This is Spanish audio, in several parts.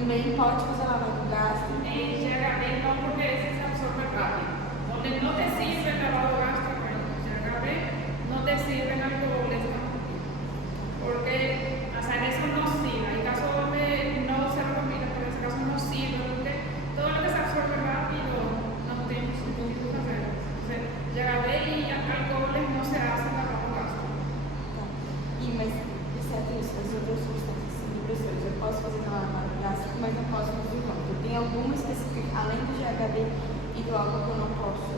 também pode fazer lavado gástrico. GHB não, porque esse se absorve rápido. Donde no te sirve el lavado gástrico, GHB, no te sirve el alcohol, porque o sea, en eso no sirve. Hay casos donde no se recomienda, pero en ese caso no sirve, porque todo lo que se absorbe rápido no tiene sentido hacer. Entonces, GHB y alcoholes no se hacen lavado gástrico. Tá. E, mas, exceto isso, as outras substâncias impressores, eu posso fazer lavado gástrico, mas não posso fazer o álcool. Tem alguma específica, além do GHB e do álcool, que eu não posso.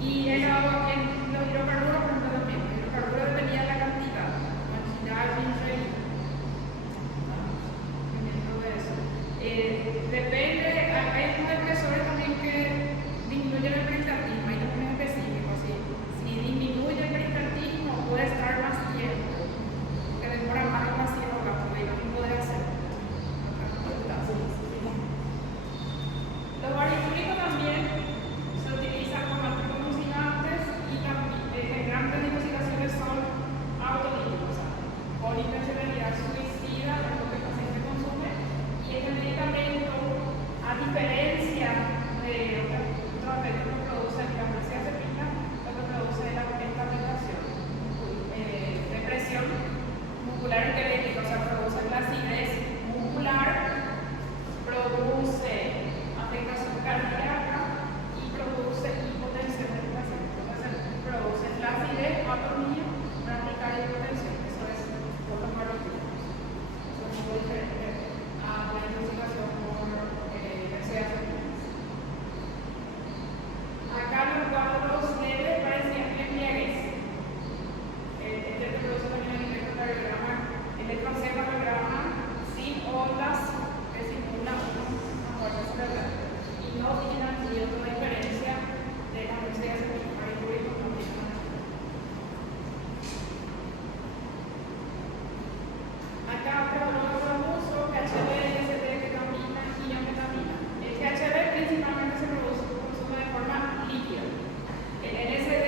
Y los hidrocarburos, por ejemplo, también. El hidrocarburo dependía de la cantidad. Dependiendo de eso. Depende, hay unos depresores también que disminuyen el peristaltismo, hay también específicos. Si disminuye el peristaltismo, puede estar más tiempo, que demora más el vacío, porque hay también poder hacer. Los barbitúricos también se utilizan como anticonvulsivantes y también en grandes intoxicaciones son autolíticos, con intencionalidad suicida de lo que el paciente consume. Y este medicamento, a diferencia de otros efectos que produce la ambrosiacepina, lo que produce es la establitación, depresión muscular esquelética, o sea, produce flacidez muscular, produce afectación cardíaca y produce hipotensión del paciente. Entonces, produce flacidez, atonía, bradicardia y hipotensión. Eso es por los barbitúricos. Eso es muy diferente a la intoxicación por benzodiazepinas. Acá los cuadros leves parecían embriaguez. Este te produce también el electrocardiograma, electroencefalograma sin ondas que simulan una muerte cerebral. Y no tienen antídoto, a diferencia de la benzodiazepina. Barbitúricos no tienen antídoto. Acá otro abuso, GHB, LSD, ketamina y anfetamina. El GHB principalmente se produce por consumo de forma líquida. El LSD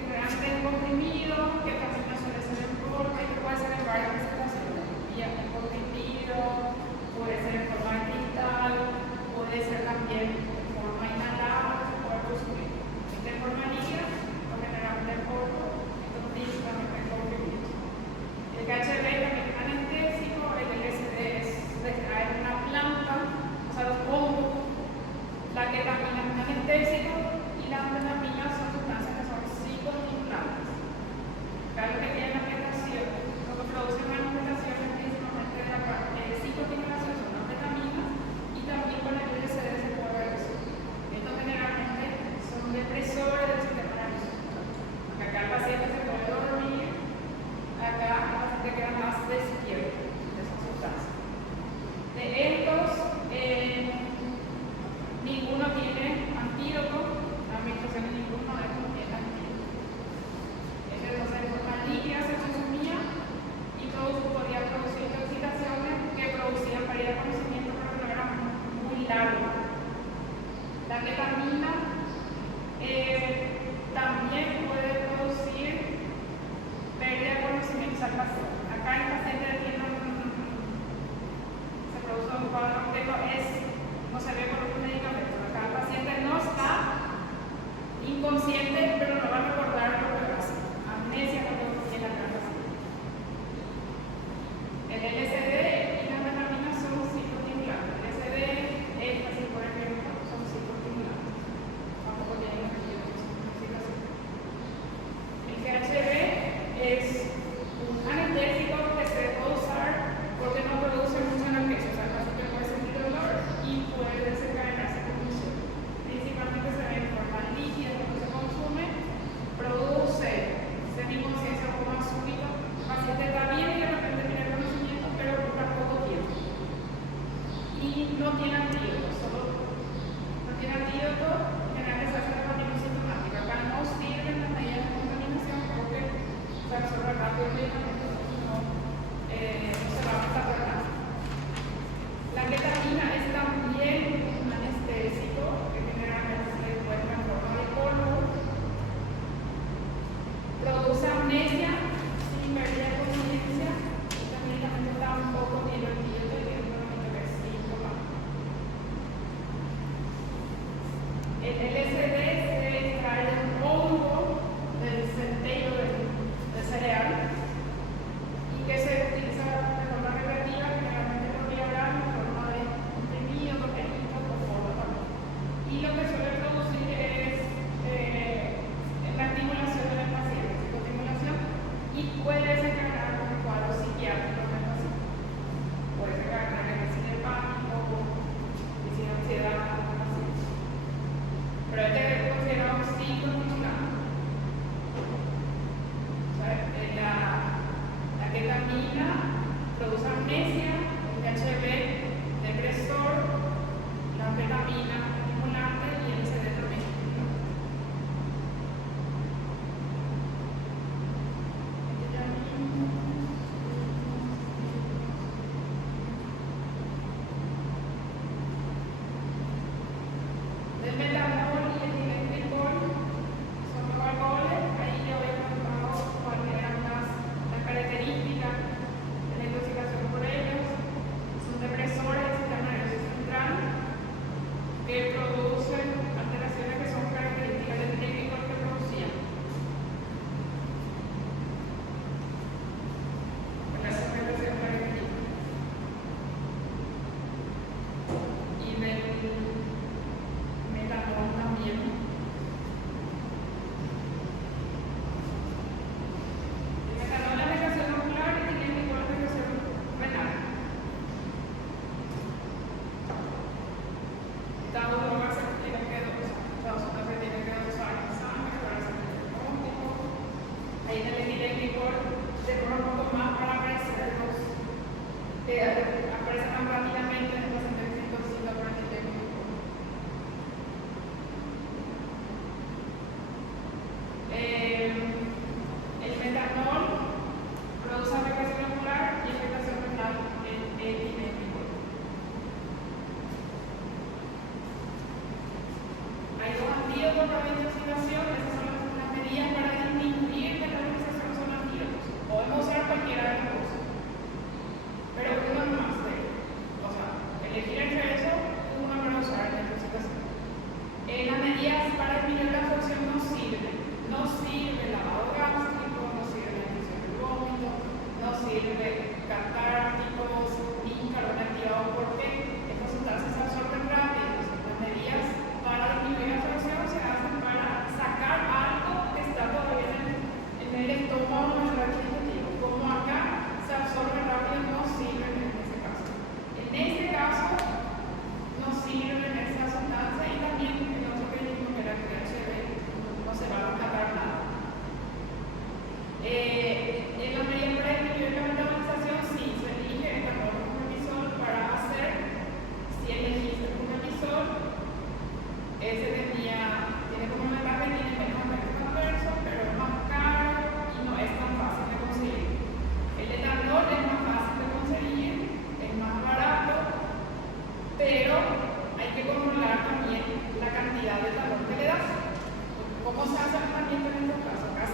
generalmente es comprimido, ketamina suele ser en polvo y puede ser en varias presentaciones. Vía comprimido, puede ser en forma de cristal, puede ser también en forma inhalada, se puede consumir. Esta en forma líquida, o generalmente en polvo, estos principalmente en comprimido. El GHB también es anestésico, el LSD se extrae de una planta, o sea, los hongos. La ketamina es un anestésico y la anfetamina son sustancias que son psicoestimulantes. Claro que tienen afectación, lo que produce manifestaciones principalmente de la parte de psicoestimulación son anfetaminas y también con el LSD se puede ver eso. Estos generalmente son depresores del sistema nervioso. Acá el paciente se puede dormir, acá el paciente queda más despierto de esas sustancias. De estos, ninguno tiene antídoto, la administración de ninguno de estos tiene antídoto. Este entonces de forma líquida se consumía y todo podía producir intoxicaciones que producían pérdida de conocimiento, pero no era muy largo. La ketamina también puede producir pérdida de conocimiento al paciente. Acá el paciente tiene se produce un cuadro que no se ve con los medicamentos. Acá el paciente no está inconsciente, pero no va a recordar lo que hace. Amnesia cuando tiene la cara. El LSD y la anfetamina son psicoestimulantes. El LSD, éxtasis, por ejemplo, son psicoestimulantes. Tampoco tienen efectivo de intoxicación. El GHB es un anestésico que se puede usar porque no produce mucha analgesia. O sea, el paciente puede sentir dolor y puede desencadenarse convulsión. Principalmente se ve en forma líquida cuando se consume, produce semiconsciencia o coma súbito. El paciente está bien y de repente tiene conocimiento, pero dura poco tiempo. Y no tiene antídoto, no tiene antídoto, generalmente se hace de manera sintomática. Acá no sirven las medidas de contaminación porque se absorbe rápido el medicamento, entonces no se va a tardar. La ketamina es también un anestésico que generalmente se encuentra en forma de polvo. Produce amnesia sin pérdida de conciencia y también tampoco tiene antídoto y tiene un tratamiento que produce amnesia, THC, depresor, la anfetamina, estimulante y el LSD también. El metanol y el dimetilglicol son los alcoholes. Ahí yo había contado cuáles eran las características de la intoxicación por ellos. Son depresores del sistema nervioso central que producen alteraciones que son características del dimetilglicol que producían. Relación característica. Y del metanol también. El metanol es afectación ocular y tiene igual afectación renal. Esta droga se tiene que dosar en sangre para ser óptimo. Ahí en el dimetilglicol demora un poco más para aparecer aparecen más rápidamente en el paciente que se intoxica por el dimetilglicol. El metanol produce afectación ocular y afectación renal en el dimetilglicol. Hay dos antídotos para la intoxicación, esas son las medidas para disminuir la intoxicación, son antídotos. Podemos usar cualquiera de los dos, pero uno es más de, o sea, elegir entre eso, uno para usar en la intoxicación. Las medidas para disminuir la absorción no sirven. No sirve el lavado gástrico, no sirve la inducción del vómito, no sirve catárticos ni carbón activado porque estas sustancias se absorben rápido. Las medidas para disminuir la absorción se hacen para sacar algo que está todavía en el estómago o en el tracto digestivo. Como acá se absorbe rápido, no sirven en ese caso. En este caso, no sirven esa sustancia y también el otro que dijimos que era el THC no se va a tratar nada. En la medida para disminuir la metabolización, sí, se elige el carbón para hacer, si elegiste el fumepizol, ese tiene como ventaja que tiene menos efectos adversos, pero es más caro y no es tan fácil de conseguir. El etanol es más fácil de conseguir, es más barato, pero hay que controlar también la cantidad de etanol que le das. ¿Cómo se hace el tratamiento en estos casos? Acá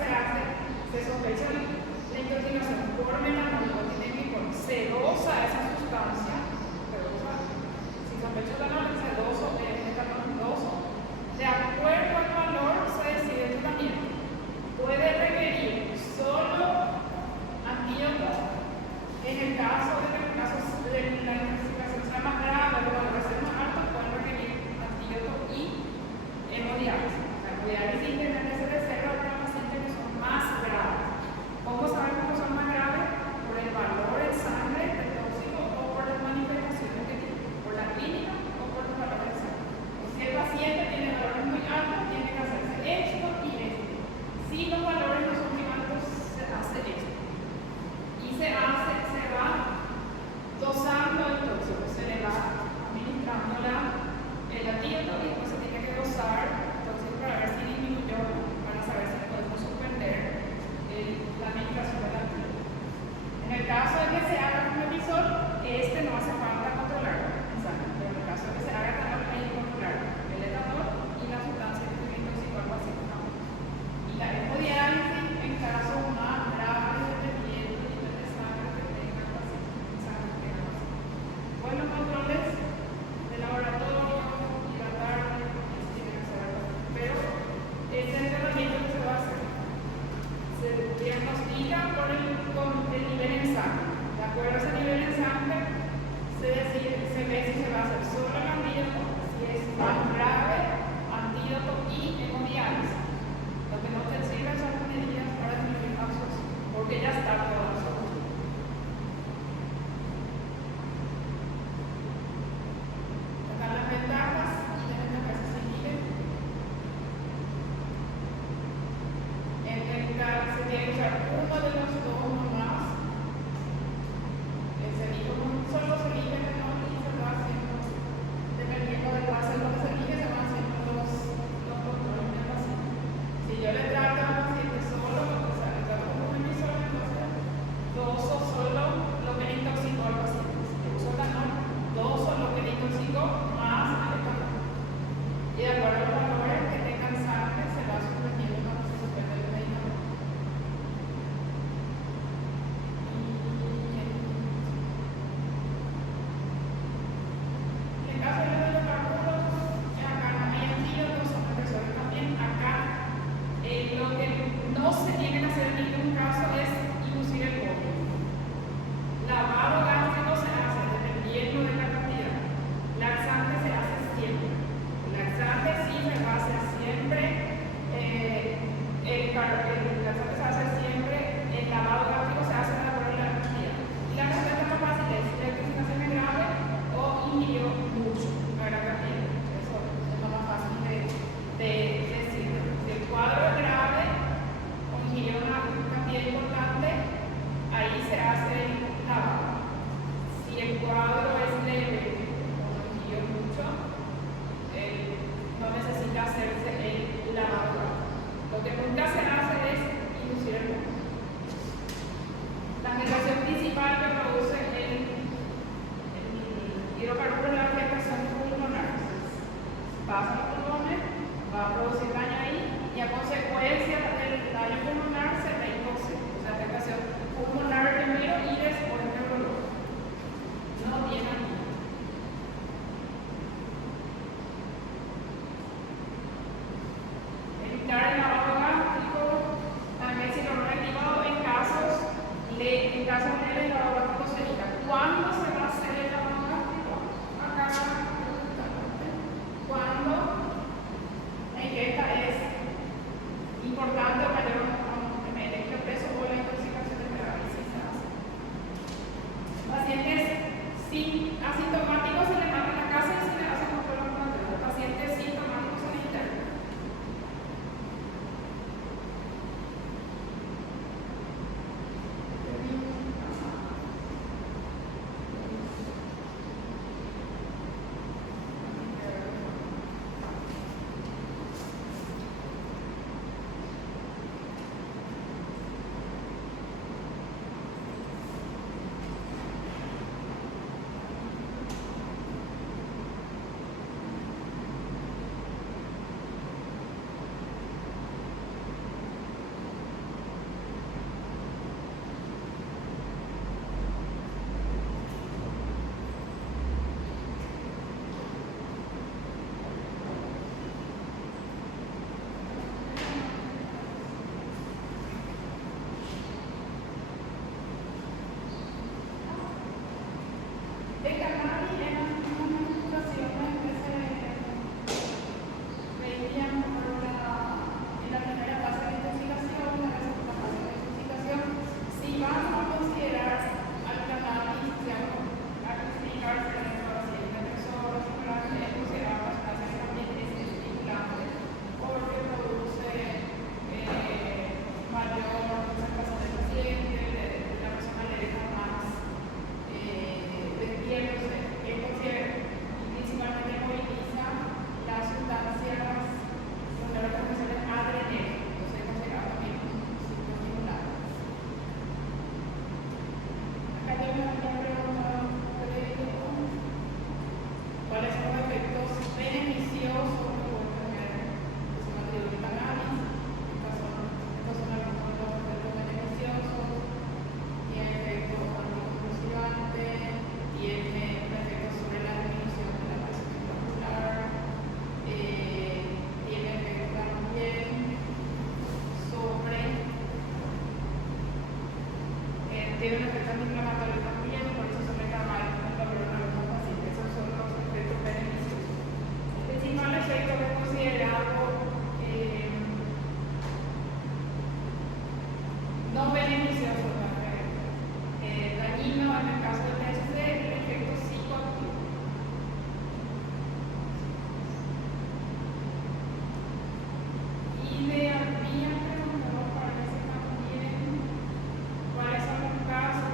se sospecha la intoxicación por metanol o dimetilglicol. Se dosa esa sustancia, si sospecha etanol, se dosa el metanol doso. De acuerdo al valor se decide el tratamiento. Puede requerir solo antídotos en el caso de que la intoxicación sea más grave, el valor sea más alto, puede requerir antídotos y hemodiálisis. Hemodiálisis tiene que ser de cero para pacientes que son más graves. ¿Cómo sabemos que son más graves? Por el valor en sangre del tóxico o por las manifestaciones que tiene, por la clínica o por los valores en sangre. Si el paciente tiene valores muy altos, tiene que hacerse esto y esto. Si los valores no son muy altos, se hace esto. Y se va dosando el tóxico, se le va administrando el antídoto y después se tiene que dosar el tóxico para ver si disminuyó, para saber si podemos suspender la medicación del antídoto. En el caso de que se haga fumepizol, no hace falta controlarlo en sangre, pero en el caso de que se haga etanol, hay que controlarlo, el etanol y la sustancia que tiene intoxicado básicamente. Y la hemodiálisis en casos más graves, dependiendo del nivel de sangre que tenga el paciente, pues los controles de laboratorio, hidratarlo, eso tiene que ser algo. Pero ese es el tratamiento que se va a hacer. Se diagnostica con el nivel en sangre. Si asintomático se le manda a la casa y se le hace control ambulatorio. El paciente sintomático se le interna. El cannabis en algunas situaciones que se veían en la primera fase de intoxicación, en la segunda fase de intoxicación, si vamos a considerar al cannabis, digamos, a clasificarse en el paciente de solo estimulante, es considerado bastante también es estimulante porque produce mayor concentración del paciente, de la persona le deja más despiertos, es porque principalmente moviliza las sustancias donde las transmisiones adrenérgicas, entonces es considerado también un psicoestimulante. Acá tengo una pregunta, ¿cuáles son los efectos beneficiosos que puede tener el somativo del cannabis? Estos son algunos de los efectos beneficiosos. Tiene efectos anticonvulsivantes, tiene un efecto sobre la disminución de la presión arterial, tiene efecto también sobre, tiene un efecto antiinflamatorio también, por eso se reclama el dolor en algunos pacientes. Esos son los efectos beneficiosos. El principal efecto que es considerado no beneficioso, dañino en el caso del THC, el efecto psicoactivo. Y de había preguntado, parece también, cuáles son los casos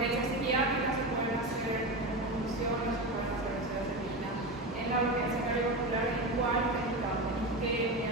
urgencia psiquiátrica se pueden hacer convulsiones, se pueden hacer ansiedad. En la urgencia cardiovascular igual medicamos, tenemos que